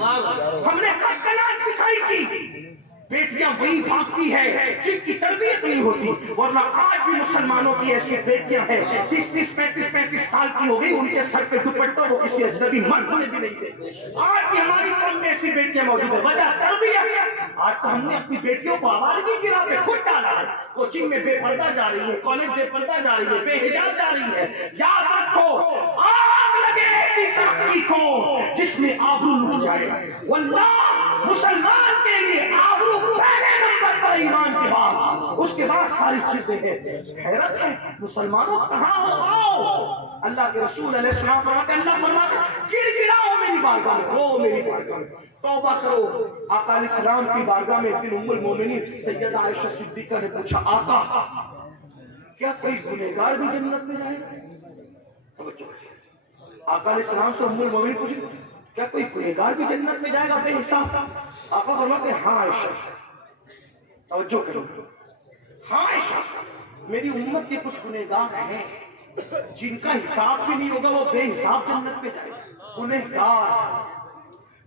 ہم نے کنات سکھائی تھی، بیٹیاں وہی بھاگتی ہے جن کی تربیت نہیں ہوتی، ورنہ آج بھی مسلمانوں کی ایسی بیٹیاں ہیں 30 35 سال کی ہو گئی، ان کے سر پہ دوپٹہ وہ کسی اجنبی مرد نے بھی نہیں دے۔ آج بھی ہماری قوم میں ایسی بیٹیاں موجود ہیں، وجہ تربیت۔ آج تو ہم نے اپنی بیٹیوں کو آوارگی کی راہ پہ خود ڈالا ہے، کوچنگ میں بے پردہ جا رہی ہے، کالج بے پردہ جا رہی ہے، بے حجاب جا رہی ہے۔ یاد رکھو آگ لگے ایسی ترقی کو جس میں آبرو لٹ جائے، واللہ مسلمان کے لیے آبرو پہلے نمبر پر ایمان کے بعد، اس کے بعد ساری چیزیں ہیں۔ حیرت ہے مسلمانوں کہاں ہو؟ آؤ، اللہ کے رسول علیہ السلام فرماتے ہیں، اللہ فرماتے ہیں گر گراؤ میری بارگاہ میں، رو میری بارگاہ میں، توبہ کرو۔ آقا علیہ السلام کی بارگاہ میں ایک دن ام المومنین سیدہ عائشہ صدیقہ نے پوچھا، آقا کیا کوئی گنہگار بھی جنت میں جائے گا؟ آقا علیہ السلام سے ام المومنین پوچھی کیا کوئی گنہگار بھی جنت میں جائے گا بے حساب؟ آقا فرماتے ہیں ہاں عائشہ، توجہ کرو، ہاں عائشہ میری امت کے کچھ گنہگار ہیں جن کا حساب بھی نہیں ہوگا، وہ بے حساب جنت میں جائے گا۔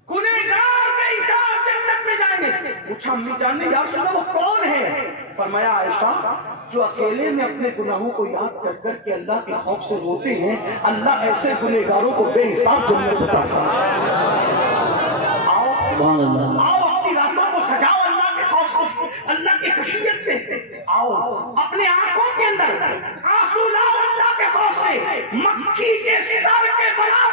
گنہگار بے حساب جنت میں جائیں گے۔ پوچھا امی جان نے یا رسول اللہ وہ کون ہے؟ فرمایا عائشہ جو اکیلے میں اپنے گناہوں کو یاد کر کر کے اللہ کے خوف سے روتے ہیں، اللہ ایسے گنہگاروں کو بے حساب جنت عطا فرمائے۔ آؤ اپنی راتوں کو سجاؤ اللہ کے خوف سے، اللہ کی خشیت سے۔ آؤ اپنے آنکھوں کے اندر آنسو لاؤ اللہ کے خوف سے، مکھی کے سر کے برابر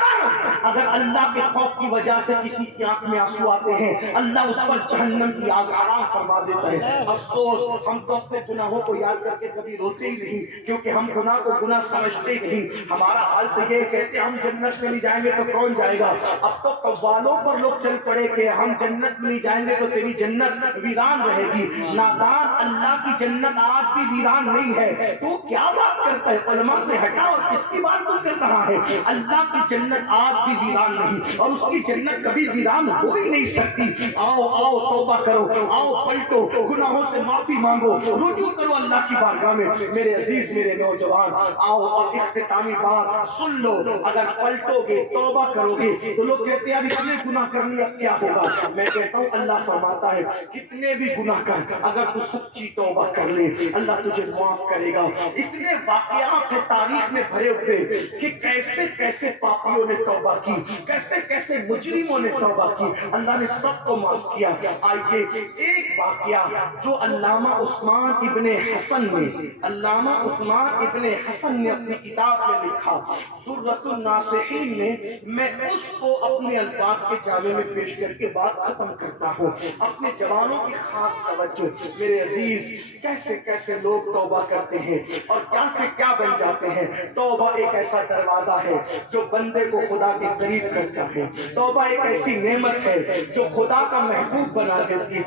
اگر اللہ کے خوف کی وجہ سے کسی کی آنکھ میں آنسو آتے ہیں، اللہ اس پر جہنم کی آگ حرام فرما دیتا ہے۔ افسوس ہم تو اپنے گناہوں کو یاد کر کے کبھی روتے ہی نہیں، کیونکہ ہم گناہ کو گناہ سمجھتے ہی نہیں۔ ہمارا حال تو یہ کہتے ہم جنت میں نہیں جائیں گے تو کون جائے گا؟ اب تو قوالوں پر لوگ چل پڑے کہ ہم جنت میں نہیں جائیں گے تو تیری جنت ویران رہے گی۔ نادان، اللہ کی جنت آج بھی ویران نہیں ہے، تو کیا بات کرتا ہے؟ علماء سے ہٹا اور کس کی بات تو کر رہا ہے؟ اللہ کی جنت آج بھی ویران نہیں، اور اس کی جنت کبھی ویران ہو ہی نہیں سکتی۔ آؤ آؤ توبہ کرو، آؤ پلٹو، گناہوں سے معافی مانگو، رجوع کرو اللہ کی بارگاہ میں۔ میرے عزیز، میرے نوجوان، آؤ اور اختتامی بات سن لو، اگر پلٹو گے توبہ کرو گے تو لوگ کہتے ہیں اب اتنے گناہ کر لیے اب کیا ہوگا؟ میں کہتا ہوں اللہ فرماتا ہے کتنے بھی گناہ کر، اگر تو سچی توبہ کر لے اللہ تجھے معاف کرے گا۔ اتنے واقعات ہیں تاریخ میں بھرے ہوئے کہ کیسے کیسے پاپیوں نے توبہ کی، کیسے کیسے مجرموں نے توبہ کی، اللہ نے سب کو معاف کیا۔ آئیے ایک واقعہ جو علامہ عثمان ابن حسن نے اپنی کتاب میں لکھا درۃ الناصحین میں اس کو اپنے الفاظ کے جامع میں پیش کر کے بات ختم کرتا ہوں۔ اپنے جوانوں کی خاص توجہ، میرے عزیز، کیسے کیسے لوگ توبہ کرتے ہیں اور کیا سے کیا بن جاتے ہیں۔ توبہ ایک ایسا دروازہ ہے جو بندے کو خدا کے قریب کرتا ہے۔ توبہ ایک ایسی نعمت ہے جو خدا کا محبوب بنا دیتی ہے۔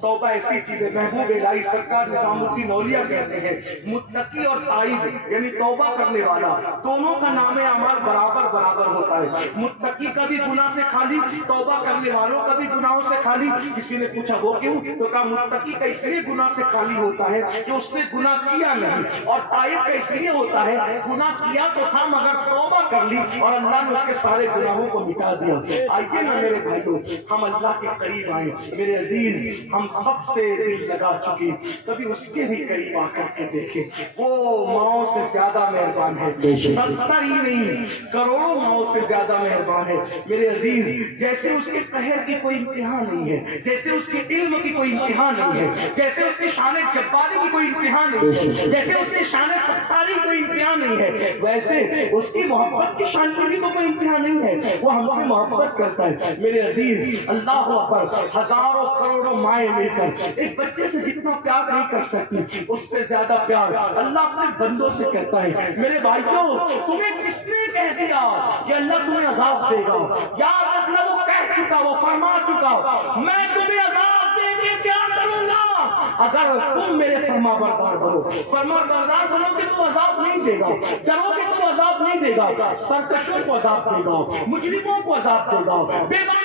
توبہ ایسی چیز ہے، محبوب الہی سرکار نظام الدین اولیاء کہتے ہیں متقی اور تائب یعنی توبہ کرنے والا دونوں کا نام اعمال برابر برابر ہوتا ہے۔ متقی کا بھی گناہ سے خالی، توبہ کرنے والوں کا بھی گناہوں سے خالی۔ کسی نے پوچھا وہ کیوں؟ تو کہا متقی کا اس لیے گناہ سے خالی ہوتا ہے کہ اس نے گناہ کیا نہیں، اور تائب کا اس لیے ہوتا ہے گناہ کیا تو تھا مگر توبہ کر لی اور اللہ نے اس کے سارے گناہوں کو مٹا دیا۔ آئیے نا میرے بھائیوں، ہم اللہ کے قریب آئیں۔ میرے عزیز، ہم سب سے دل لگا چکے، کبھی اس کے بھی قریب آ کر کے دیکھیں، وہ ماؤں سے زیادہ مہربان ہے، 70 ہی نہیں کروڑوں ماؤں سے زیادہ مہربان ہے۔ میرے عزیز، جیسے اس کے قہر کی کوئی انتہا نہیں ہے، جیسے اس کے علم کی کوئی انتہا نہیں ہے، جیسے اس کے شان جباری کی کوئی انتہا نہیں ہے، جیسے اس کے شان ستاری کی کوئی انتہا نہیں ہے، ویسے اس کی محبت کی شان کی بھی تو کوئی انتہا نہیں ہے۔ وہ ہم سے محبت کرتا ہے۔ میرے عزیز، اللہ اکبر، ہزاروں کروڑوں مائیں مل کر ایک بچے سے جتنا پیار نہیں کر سکتی، اس سے زیادہ پیار اللہ اپنے بندوں سے کرتا ہے۔ میرے بھائیوں، تمہیں کس نے کہہ دیا کہ اللہ تمہیں عذاب دے گا؟ یاد رکھنا، وہ کہہ چکا، وہ فرما چکا، میں تمہیں عذاب دے کے کیا کروں گا؟ اگر تم میرے فرما بردار بنو، فرما بردار بنو کہ تم عذاب نہیں دے گا، ڈرو کہ تم عذاب نہیں دے گا، سرکشوں کو عذاب دے گا، مجرموں کو عذاب دے گا،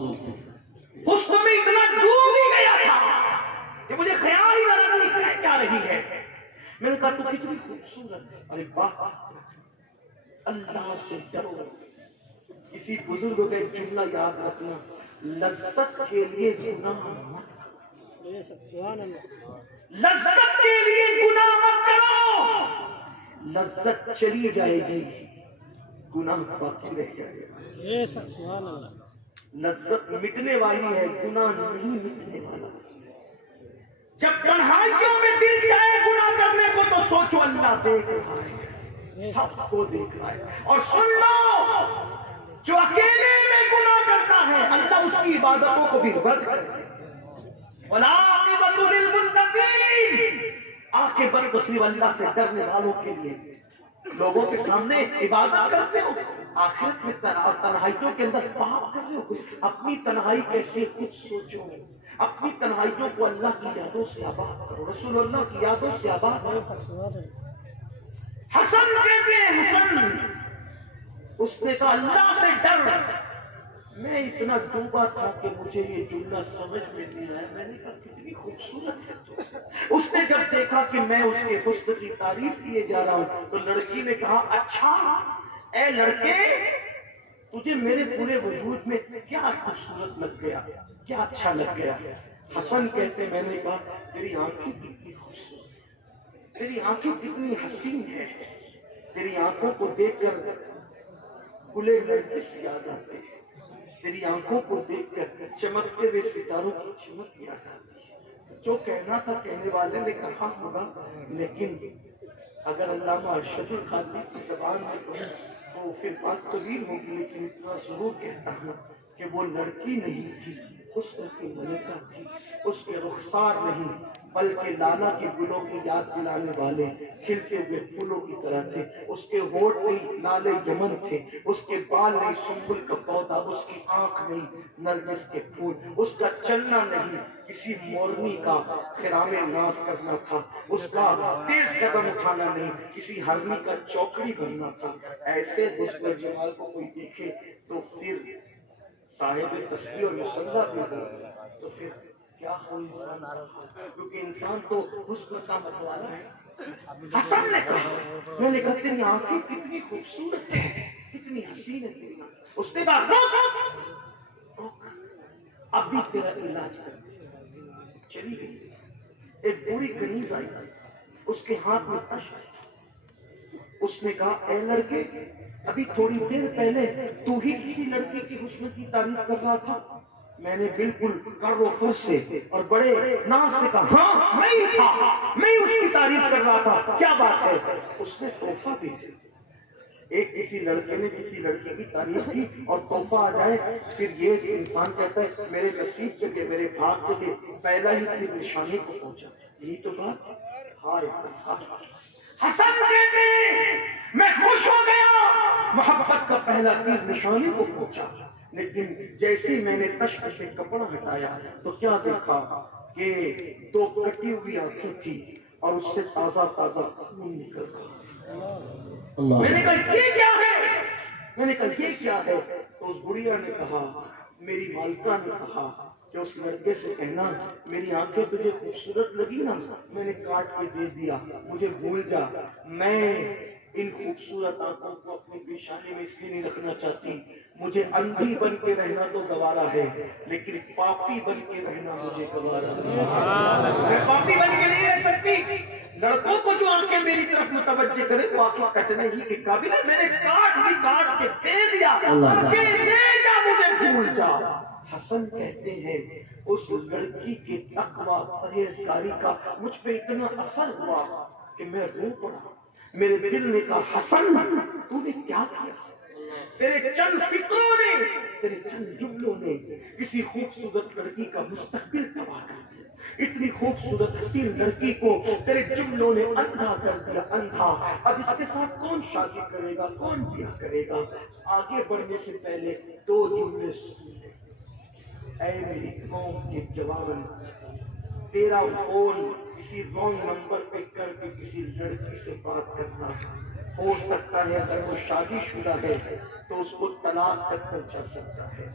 حسن میں اتنا ڈوب ہی گیا تھا کہ مجھے خیال ہی نہ رہا کہ کہہ کیا رہی ہے. میں نے کہا تو کتنی خوبصورت ہے. ارے واہ، اللہ سے ڈرو. کسی بزرگ کا ایک جملہ یاد رکھنا، لذت کے لیے گناہ مت، لذت کے لیے گناہ مت کرو. لذت چلی جائے گی، گناہ باقی رہ جائے گا. لذت مٹنے والی ہے، گناہ نہیں مٹنے والا. جب تنہائیوں میں دل چاہے گناہ کرنے کو تو سوچو اللہ دیکھ رہا ہے، سب کو دیکھ رہا ہے. اور سن لو، جو اکیلے میں گناہ کرتا ہے اللہ اس کی عبادتوں کو بھی رد کرتا ہے. وَالْعَاقِبَةُ لِلْمُتَّقِينَ، عاقبت تو صرف اللہ سے ڈرنے والوں کے لیے. لوگوں کے سامنے عبادت کرتے ہو، آخرت میں تنہائیوں کے اندر پاپ کر رہے ہو. اپنی تنہائی کیسے کچھ سوچو، اپنی تنہائیوں کو اللہ کی یادوں سے آباد کرو، رسول اللہ کی یادوں سے آباد کرو. حسن کہتے ہیں، حسن اس نے کہا اللہ سے ڈر. میں اتنا ڈوبا تھا کہ مجھے یہ جملہ سمجھ میں نہیں آیا. میں نے کہا کتنی خوبصورت ہے تو. اس نے جب دیکھا کہ میں اس کے حسن کی تعریف کیے جا رہا ہوں تو لڑکی نے کہا اچھا اے لڑکے، تجھے میرے پورے وجود میں کیا خوبصورت لگ گیا، کیا اچھا لگ گیا؟ حسن کہتے میں نے کہا تیری آنکھیں کتنی خوبصورت، تیری آنکھیں کتنی حسین ہے. تیری آنکھوں کو دیکھ کر کھلے نرگس یاد آتے ہیں، تیری آنکھوں کو دیکھ کر چمکتے ہوئے ستاروں کی چمک یاد آتی ہے. جو کہنا تھا کہنے والے نے کہا ہوگا، لیکن اگر علامہ ارشد القادری کی زبان میں کہوں تو پھر بات طویل ہوگی. لیکن اتنا ضرور کہتا ہوں کہ وہ لڑکی نہیں تھی، حسن کی ملکہ تھی. اس کے رخسار نہیں بلکہ لالا کے گلوں کی یاد دلانے والے کھلتے ہوئے پھولوں کی طرح تھے. اس کے ہونٹ نہیں لالے یمن تھے، اس کے بال نہیں سنبل کا پودا، اس کی آنکھ نہیں نرگس کے پھول، اس کا چلنا نہیں کسی مورنی کا خرام ناز کرنا تھا، اس کا تیز قدم اٹھانا نہیں کسی ہرنی کا چوکڑی بننا تھا. ایسے حسن جمال کو کوئی دیکھے تو پھر صاحب تسبیح اور مصلی بھی ہو تو پھر کیا ہو انسان، کیونکہ انسان تو حسن کا متوالا ہے. حسن نے کہا، میں نے کہا تیری آنکھیں کتنی خوبصورت ہے، کتنی حسین ہے تیری. اس نے کہا روک، اب بھی تیرا علاج کر. چلی گئی. ایک بوڑھی کنیز آئی، اس کے ہاتھ میں تشت. اس نے کہا اے لڑکے، ابھی تھوڑی دیر پہلے تو ہی کسی لڑکی کی حسن کی تعریف کر رہا تھا. میں نے بالکل کر و فر سے اور بڑے ناز سے کہا ہاں میں ہی تھا، میں اس کی تعریف کر رہا تھا. کیا بات ہے؟ اس نے تحفہ بھیجا. ایک کسی لڑکے نے کسی لڑکی کی تعریف کی اور تحفہ آ جائے، پھر یہ انسان کہتا ہے میرے نصیب جگہ، میرے بھاگ جگہ، پہلا ہی تیر نشانے کو پہنچا. یہی تو بات. حسن کہتے ہیں میں خوش ہو گیا، محبت کا پہلا تیر نشانے کو پہنچا. لیکن جیسے میں نے تشک سے کپڑا ہٹایا تو کیا دیکھا کہ دو کٹی ہوئی آنکھیں تھی اور اس سے تازہ تازہ خون نکل رہا. میں نے کہا یہ کیا ہے؟ میں نے کہا یہ کیا ہے؟ تو اس بڑھیا نے کہا، میری مالکہ نے کہا کہ اس لڑکے سے کہنا میری آنکھیں تجھے خوبصورت لگی نا، میں نے کاٹ کے دے دیا، مجھے بھول جا. میں ان خوبصورت آنکھوں کو اپنی پیشانی میں اس لیے نہیں رکھنا چاہتی، مجھے اندھی بن کے رہنا تو گوارا ہے لیکن پاپی بن کے رہنا مجھے گوارا نہیں. میں پاپی بن کے نہیں رہ سکتی. لڑکوں کو جو آنکھیں میری طرف متوجہ کرے وہ آنکھیں کٹنے ہی کے قابل ہے. میں نے کاٹ کے دے دیا، آنکھیں لے جا، مجھے بھول جا. حسن کہتے ہیں اس لڑکی کے تقویٰ پرہیزگاری کا مجھ پہ اتنا اثر ہوا کہ میں رو پڑا. میرے دل نے کہا حسن تو نے کیا کیا؟ تیرے چند فکروں نے، تیرے چند جملوں نے کسی خوبصورت لڑکی کا مستقبل تباہ کر دیا. اتنی خوبصورت حسین لڑکی کو تیرے جملوں نے اندھا کر دیا، اندھا. اب اس کے ساتھ کون شادی کرے گا، کون بیاہ کرے گا؟ آگے بڑھنے سے پہلے دو جملے سن لے. اے میری قوم کے جوان، تیرا فون کسی رانگ نمبر پہ کر کے کسی لڑکی سے بات کرنا ہو سکتا ہے اگر وہ شادی شدہ ہے تو اس کو طلاق تک پہنچا سکتا ہے،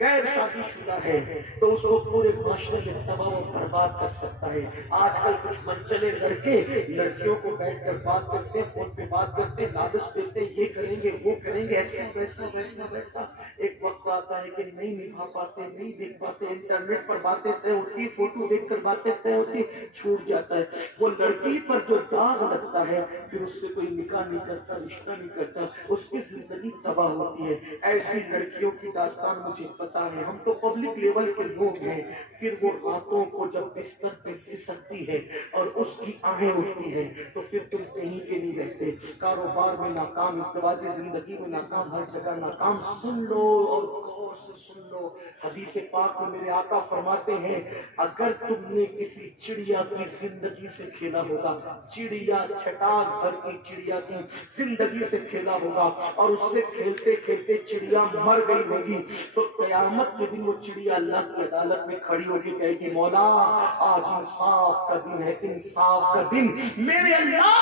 غیر شادی شدہ ہے تو اس کو پورے معاشرے میں تباہ و برباد کر سکتا ہے۔ آج کل کچھ منچلے لڑکے لڑکیوں کو بیٹھ کر بات کرتے، فون پہ بات کرتے، لالچ دیتے، یہ کریں گے وہ کریں گے، ایسا ویسا ویسا ویسا۔ ایک وقت آتا ہے کہ نہیں نبھا پاتے، نہیں دیکھ پاتے، انٹرنیٹ پر باتیں طے ہوتی، فوٹو دیکھ کر باتیں طے ہوتی، چھوٹ جاتا ہے۔ وہ لڑکی پر جو داغ لگتا ہے پھر اس سے کوئی نکاح نہیں کرتا، رشتہ نہیں کرتا، اس کی زندگی تباہ ہوتی ہے۔ ایسی لڑکیوں کی داستان مجھے پتا ہے، ہم تو پبلک لیول کے لوگ ہیں۔ پھر وہ راتوں کو جب بستر پہ سسکتی ہے اور اس کی آہیں اٹھتی ہیں تو پھر تم کہیں کے نہیں رہتے، کاروبار میں ناکام، ازدواجی زندگی میں ناکام، ہر جگہ ناکام۔ سن لو اور غور سے سن لو، حدیث پاک میں میرے آقا فرماتے ہیں اگر تم نے کسی چڑیا کی زندگی سے کھیلا ہوگا، چڑیا چھٹاک بھر کی چڑیا کی زندگی سے کھیلا ہوگا اور اس سے کھیلتے کھیلتے چڑیا مر گئی ہوگی تو قیامت کے دن وہ چڑیا اللہ کی عدالت میں کھڑی ہوگی، کہے گی مولا آج انصاف کا دن ہے، انصاف کا دن، میرے اللہ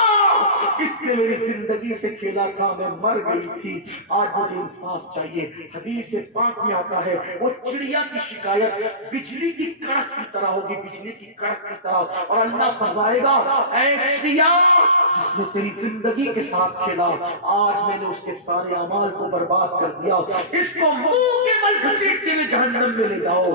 اس نے میری زندگی سے کھیلا تھا، میں مر گئی تھی، آج مجھے انصاف چاہیے۔ حدیث پاک میں آتا ہے وہ چڑیا کی شکایت بجلی کی کڑک کی طرح ہوگی، بجلی کی کڑک کی طرح، اور اللہ فرمائے گا اے چڑیا جس نے تیری زندگی کے ساتھ کھیلا، آج میں نے اس کے سارے اعمال کو برباد کر دیا، اس کو منہ کے بل گھسیٹتے ہوئے جہنم میں لے جاؤ۔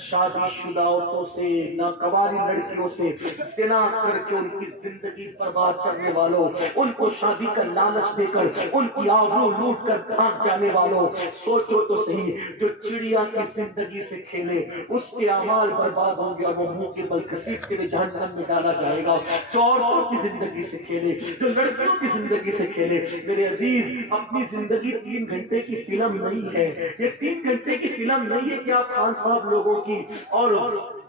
شادی شدہ عورتوں سے، ناقواری لڑکیوں سے زنا کر کے ان کی زندگی برباد کرنے والوں، ان کو شادی کا لالچ دے کر ان کی آبرو لوٹ کر بھاگ جانے والوں، سوچو تو صحیح، جو چڑیا کی زندگی سے کھیلے اس کے اعمال برباد ہوں گے اور وہ منہ کے بل گھسیٹتے ہوئے جہنم میں ڈالا جائے گا۔ جو عورتوں کی زندگی سے کھیلے، جو لڑکیوں کی زندگی سے کھیلے، میرے عزیز اپنی زندگی 3 گھنٹے کی فلم نہیں ہے، یہ 3 گھنٹے کی فلم نہیں ہے کہ آپ خان صاحب لوگوں کی اور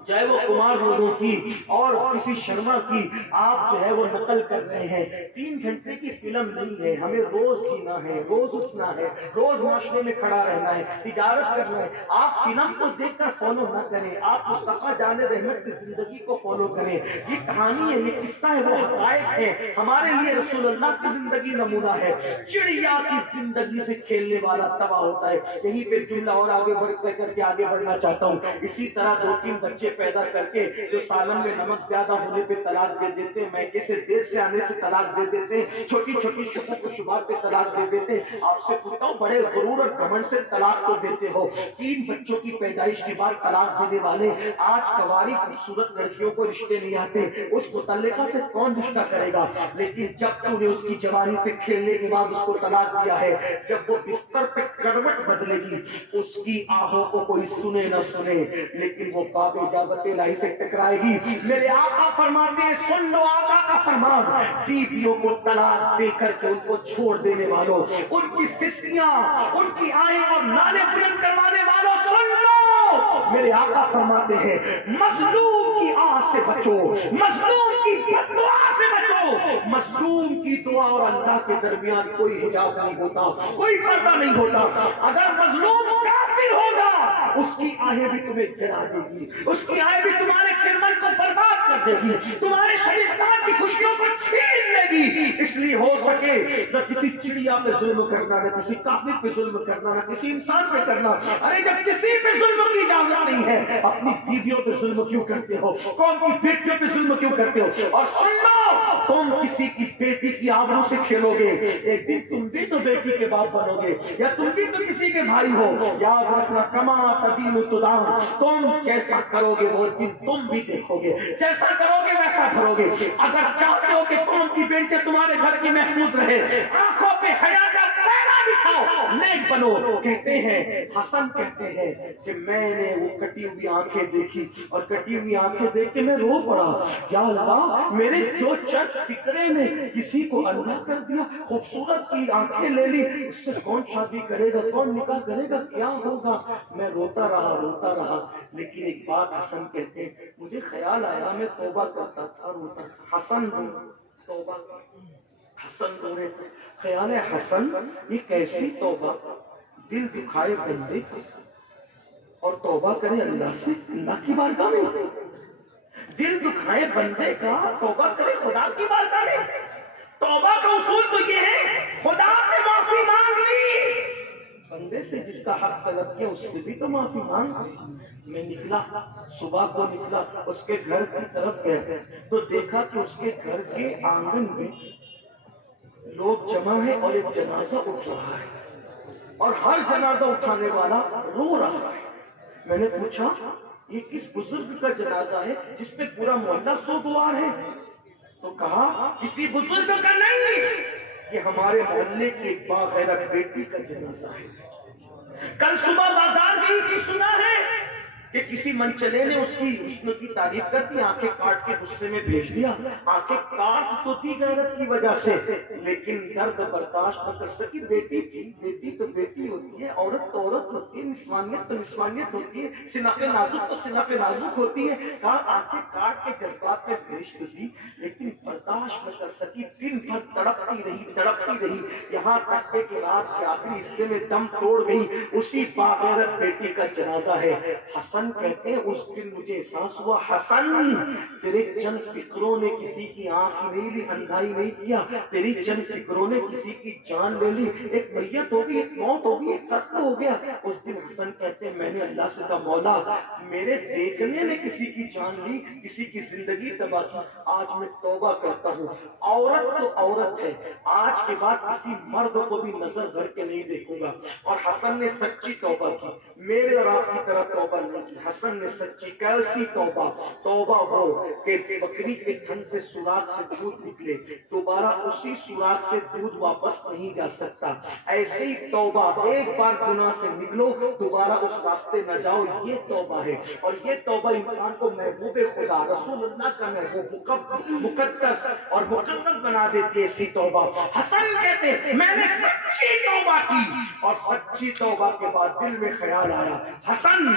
چاہے وہ کمار لوگوں کی اور کسی شرما کی آپ جو ہے وہ نقل کر رہے ہیں۔ 3 گھنٹے کی فلم نہیں ہے، ہمیں روز جینا ہے، روز اٹھنا ہے، روز معاشرے میں کھڑا رہنا ہے، تجارت کرنا ہے۔ آپ فلم کو دیکھ کر فالو نہ کریں، آپ مصطفیٰ جان رحمت کی زندگی کو فالو کریں۔ یہ کہانی ہے، یہ قصہ ہے، وہ حقائق ہے، ہمارے لیے رسول اللہ کی زندگی نمونہ ہے۔ چڑیا کی زندگی سے کھیلنے والا تباہ ہوتا ہے۔ یہیں پہ جملہ اور آگے کر کے آگے بڑھنا چاہتا ہوں۔ اسی طرح 2-3 بچے پیدا کر کے جو سالن میں نمک زیادہ ہونے پہ طلاق دے دیتے ہیں، میکے سے دیر سے آنے سے طلاق دے دیتے ہیں، چھوٹی چھوٹی شکوک و شبہات پہ طلاق دے دیتے ہیں، آپ سے پوچھتا ہوں بڑے غرور اور گھمنڈ سے طلاق تو دیتے ہو، 3 بچوں کی پیدائش کے بعد طلاق دینے والے آج کنواری خوبصورت لڑکیوں کو رشتے نہیں آتے، اس متعلقہ سے کون رشتہ کرے گا؟ لیکن جب تو نے اس کی جوانی سے کھیلنے کے بعد اس کو طلاق دیا ہے، جب وہ بستر پہ کروٹ بدلے گی اس کی آہوں کو کوئی سنے نہ سنے، لیکن وہ باب اجابت الہی سے ٹکرائے گی۔ میرے آقا فرماتے ہیں سن لو آقا کا فرمان، بیویوں کو طلاق دے کر کے ان کو چھوڑ دینے والوں، ان کی سسکیاں، ان کی آہیں اور نالے بلند کروانے والوں، سن لو میرے آقا فرماتے ہیں مظلوم کی آہ سے بچو، مظلوم کی بد دعا سے بچو۔ مظلوم کی دعا اور اللہ کے درمیان کوئی حجاب نہیں ہوتا، کوئی پردہ نہیں ہوتا۔ اگر مظلوم کافر ہوگا اس کی آہیں بھی تمہیں جلا دے گی، اس کی آہیں بھی تمہارے خرمن کو برباد کر دے گی، تمہارے شبستان کی خوشیوں کو چھین لے گی۔ اس لیے ہو سکے نہ کسی چڑیا پہ ظلم کرنا، نہ کسی کافر پہ ظلم کرنا، نہ کسی انسان پہ کرنا۔ ارے جب کسی پہ ظلم کی اجازت نہیں ہے اپنی بیویوں پہ ظلم کیوں کرتے ہو؟ قوم کی بیٹیوں پہ ظلم کیوں کرتے ہو؟ اور سن لو تم کسی کی بیٹی کی آبرو سے کھیلو گے، ایک دن تم بھی تو بیٹی کے باپ بنو گے، یا تم بھی تو کسی کے بھائی ہو۔ یاد رکھنا کما تدین تدان، تم جیسا کرو گے وہ دن تم بھی دیکھو گے، جیسا کرو گے ویسا کرو گے۔ اگر چاہتے ہو کہ قوم کی بیٹی تمہارے گھر کی محفوظ رہے، آنکھوں پہ حیا کا پہنا بٹھاؤ، نیک بنو۔ کہتے ہیں حسن کہتے ہیں کہ میں نے وہ کٹی ہوئی آنکھیں دیکھی اور کٹی ہوئی آنکھیں دیکھ کے میں رو پڑا، یا اللہ میرے جو چند فکرے نے کسی کو اندھا کر دیا، خوبصورت کی آنکھیں لے لی، اس سے کون شادی کرے گا، کون نکاح کرے گا، کیا ہوگا؟ میں روتا رہا، لیکن ایک بات حسن کہتے ہیں مجھے خیال آیا میں توبہ کرتا تھا، روتا تھا۔ حسن توبہ، حسن رونے، خیال ہے حسن یہ کیسی توبہ، دل دکھائے بندے کو اور توبہ کرے اللہ سے، اللہ کی بارگاہ میں۔ دل دکھائے بندے کا توبہ کرے خدا کی بارگاہ میں۔ توبہ کا اصول تو یہ ہے خدا سے معافی مانگ لی، بندے سے جس کا حق طلب کیا اس سے بھی تو معافی مانگ۔ میں نکلا، صبح کو نکلا، اس کے گھر کی طرف گیا تو دیکھا کہ اس کے گھر کے آنگن میں لوگ جمع ہیں اور ایک جنازہ اٹھ رہا ہے اور ہر جنازہ اٹھانے والا رو رہا ہے۔ میں نے پوچھا یہ کس بزرگ کا جنازہ ہے جس پہ پورا محلہ سوگوار ہے؟ تو کہا کسی بزرگ کا نہیں، یہ ہمارے محلے کی ایک باغیرت بیٹی کا جنازہ ہے۔ کل صبح بازار گئی تھی، سنا ہے کہ کسی منچلے نے اس کی حسن کی تعریف کر دی، آنکھیں کاٹ کے غصے میں بھیج دیا۔ آنکھیں کاٹ تو دی غیرت کی وجہ سے، لیکن درد برداشت نہ کر سکی۔ بیٹی تھی، بیٹی تو بیٹی ہوتی ہے، عورت تو عورت ہوتی ہے، نسوانیت تو نسوانیت ہوتی ہے، صنف نازک تو صنف نازک ہوتی ہے۔ کہا آنکھیں کاٹ کے جذبات میں بھیج تو دی، لیکن برداشت نہ کر سکی، دن بھر تڑپتی رہی، یہاں تک کہ رات کے آخری حصے میں دم توڑ گئی۔ اسی باغیرت بیٹی کا جنازہ ہے۔ حسن کہتے ہیں اس دن مجھے احساس ہوا، حسن تیرے چند فکروں نے کسی کی آنکھ نہیں لی، اندھائی نہیں کیا، تیری چند فکروں نے کسی کی جان لے لی، ایک میت ہوگی، ایک موت ہوگی، ایک قتل ہو گیا۔ اس دن حسن کہتے ہیں میں نے اللہ سے کہا مولا میرے دیکھنے نے کسی کی جان لی، کسی کی زندگی تباہ کی، آج میں توبہ کرتا ہوں۔ عورت تو عورت ہے، آج کے بعد کسی مرد کو بھی نظر بھر کے نہیں دیکھوں گا۔ اور حسن نے سچی توبہ کی، میرے اور آپ کی طرح توبہ نہیں کی، حسن نے سچی کیسی توبہ؟ توبہ وہ کہ بکری کے تھن سے سوراخ سے دودھ نکلے، دوبارہ اسی سوراخ سے دودھ واپس نہیں جا سکتا، ایسے ہی توبہ ایک بار گناہ سے نکلو دوبارہ اس راستے نہ جاؤ، یہ توبہ ہے۔ اور یہ توبہ انسان کو محبوب خدا رسول اللہ کا محبوب مقدس اور مقدس بنا دیتی ہے ایسی توبہ۔ حسن کہتے ہیں میں نے سچی توبہ کی، اور سچی توبہ کے بعد دل میں خیال آیا حسن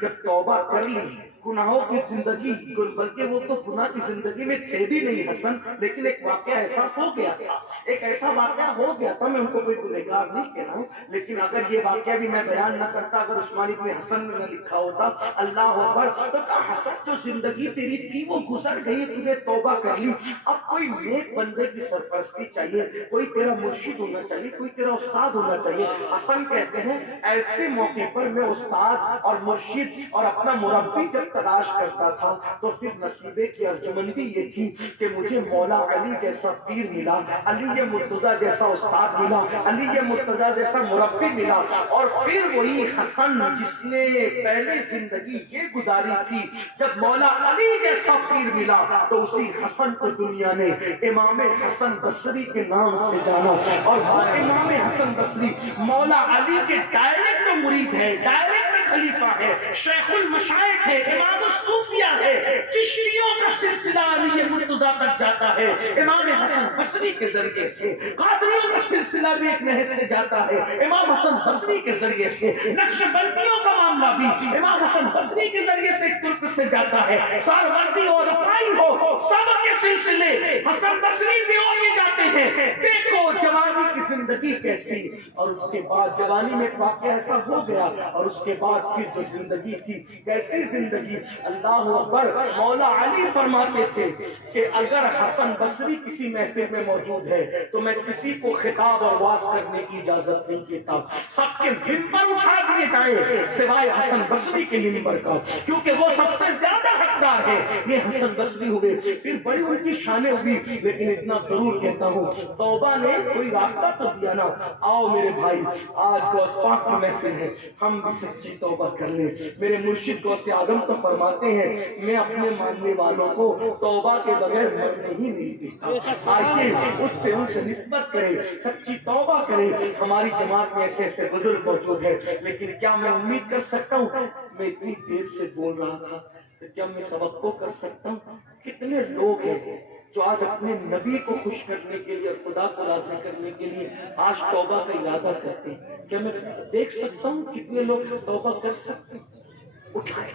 جب توبہ کر لی گناہوں کی زندگی، بلکہ وہ تو گناہ کی زندگی میں تھے بھی نہیں حسن، لیکن ایک واقعہ ایسا ہو گیا تھا، ایک ایسا واقعہ ہو گیا تھا، میں ان کو کوئی گنہگار نہیں کہہ رہا ہوں، لیکن اگر یہ واقعہ بھی میں بیان نہ کرتا، اگر عثمانی ابن حسن میں نہ لکھا ہوتا اللہ اکبر، تو کہا حسن جو زندگی تیری تھی وہ گزر گئی، تم نے توبہ کر لی، اب کوئی نیک بندے کی سرپرستی چاہیے، کوئی تیرا مرشد ہونا چاہیے، کوئی تیرا استاد ہونا چاہیے۔ حسن کہتے ہیں ایسے موقع پر میں استاد اور مرشد اور اپنا مربی جب تلاش کرتا تھا تو پھر نصیبے کی ارجمندی یہ تھی کہ مجھے مولا علی جیسا پیر ملا، علی مرتضیٰ جیسا استاد ملا، علی مرتضیٰ جیسا مربی ملا، اور پھر وہی حسن جس نے پہلے زندگی یہ گزاری تھی جب مولا علی جیسا پیر ملا تو اسی حسن کو دنیا نے امام حسن بصری کے نام سے جانا، اور وہ امام حسن بصری مولا علی کے ڈائریکٹ مرید ہے، ڈائریکٹ خلیفہ ہے، شیخ المشائخ ہے، امام الصوفیہ ہے، چشتیوں کا سلسلہ علی مرتضیٰ تک جاتا ہے امام حسن بصری کے ذریعے سے، قادریوں کا سلسلہ بھی ایک نہر سے جاتا ہے امام حسن بصری کے ذریعے سے، نقشبندیوں کا معاملہ بھی امام حسن بصری کے ذریعے سے ایک ترک سے جاتا ہے، ساروردی اور رفائی ہو سب کے سلسلے حسن بصری سے اور بھی جاتے ہیں۔ دیکھو جوانی کی زندگی کیسی، اور اس کے بعد جوانی میں واقعہ ایسا ہو گیا، اور اس کے بعد پھر جو زندگی تھی کیسی زندگی، اللہ اکبر، مولا علی فرماتے تھے کہ اگر حسن بصری کسی محفل میں موجود ہے تو میں کسی کو خطاب اور واز کرنے کی اجازت نہیں دیتا، سب کے ممبر اٹھا دیے جائیں سوائے حسن بصری کے ممبر کا، کیونکہ وہ سب سے زیادہ حقدار ہے۔ یہ حسن بصری ہوئے، پھر بڑی ان کی شانیں ہوئی، لیکن اتنا ضرور کہتا ہوں توبہ نے کوئی راستہ تو دیا نا۔ آؤ میرے بھائی، آج غوث پاک کی محفل ہے، ہم بھی سچی توبہ کر لیں۔ میرے مرشد غوث اعظم تو فرماتے ہیں میں اپنے ماننے والوں کو توبہ کے بغیر مرنے ہی نہیں دیتا، آئیے اس سے ان سے نسبت کریں، سچی توبہ کریں۔ ہماری جماعت میں ایسے ایسے بزرگ موجود ہیں، لیکن کیا میں امید کر سکتا ہوں، میں اتنی دیر سے بول رہا تھا کہ کیا میں توقع کر سکتا ہوں کتنے لوگ ہیں جو آج اپنے نبی کو خوش کرنے کے لیے، خدا کو راضی کرنے کے لیے آج توبہ کا ارادہ کرتے ہیں؟ کیا میں دیکھ سکتا ہوں کتنے لوگ توبہ کر سکتے ہیں؟ اٹھائیں،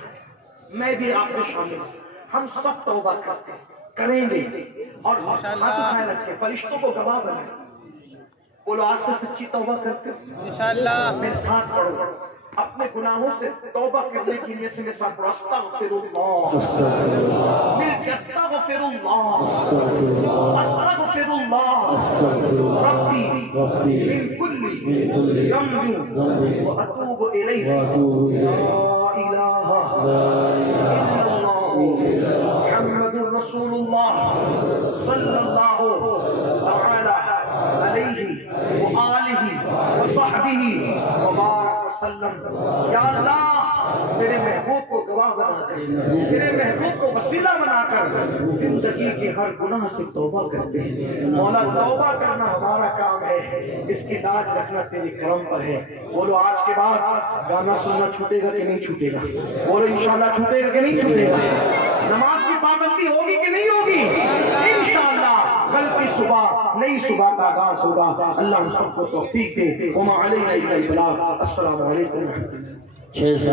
میں بھی آپ میں شامل ہوں، ہم سب توبہ کرتے ہیں، کریں گے، اور ہاتھ اٹھائے رکھیں، فرشتوں کو گواہ بنائیں، بولو آج سے سچی توبہ کرتے ہو؟ انشاءاللہ۔ میرے ساتھ پڑھو، اپنے گناہوں سے توبہ کرنے کی نیت سے میرے ساتھ پڑھو استغفراللہ مل کے استغفراللہ استغفراللہ ربی من کل ذنب واتوب الیہ لا الہ الا اللہ محمد رسول اللہ صلی اللہ تعالی علیہ وآلہ وصحبہ وبارک وسلم۔ یا اللہ تیرے محبوب کو گواہ بنا کر، تیرے محبوب کو وسیلہ بنا کر زندگی کے ہر گناہ سے توبہ کرتے ہیں۔ مولا توبہ کرنا ہمارا کام ہے، اس کی لاج رکھنا تیرے کرم پر ہے۔ بولو آج کے بعد گانا سننا چھوٹے گا کہ نہیں چھوٹے گا؟ بولو انشاءاللہ چھوٹے گا کہ نہیں چھوٹے گا؟ نماز کی پابندی ہوگی کہ نہیں ہوگی؟ انشاءاللہ کل کی صبح نئی صبح کا آغاز ہوگا۔ اللہ ہم سب کو توفیق دے۔ وما علینا الا البلاغ۔ السلام علیکم ورحمۃ اللہ۔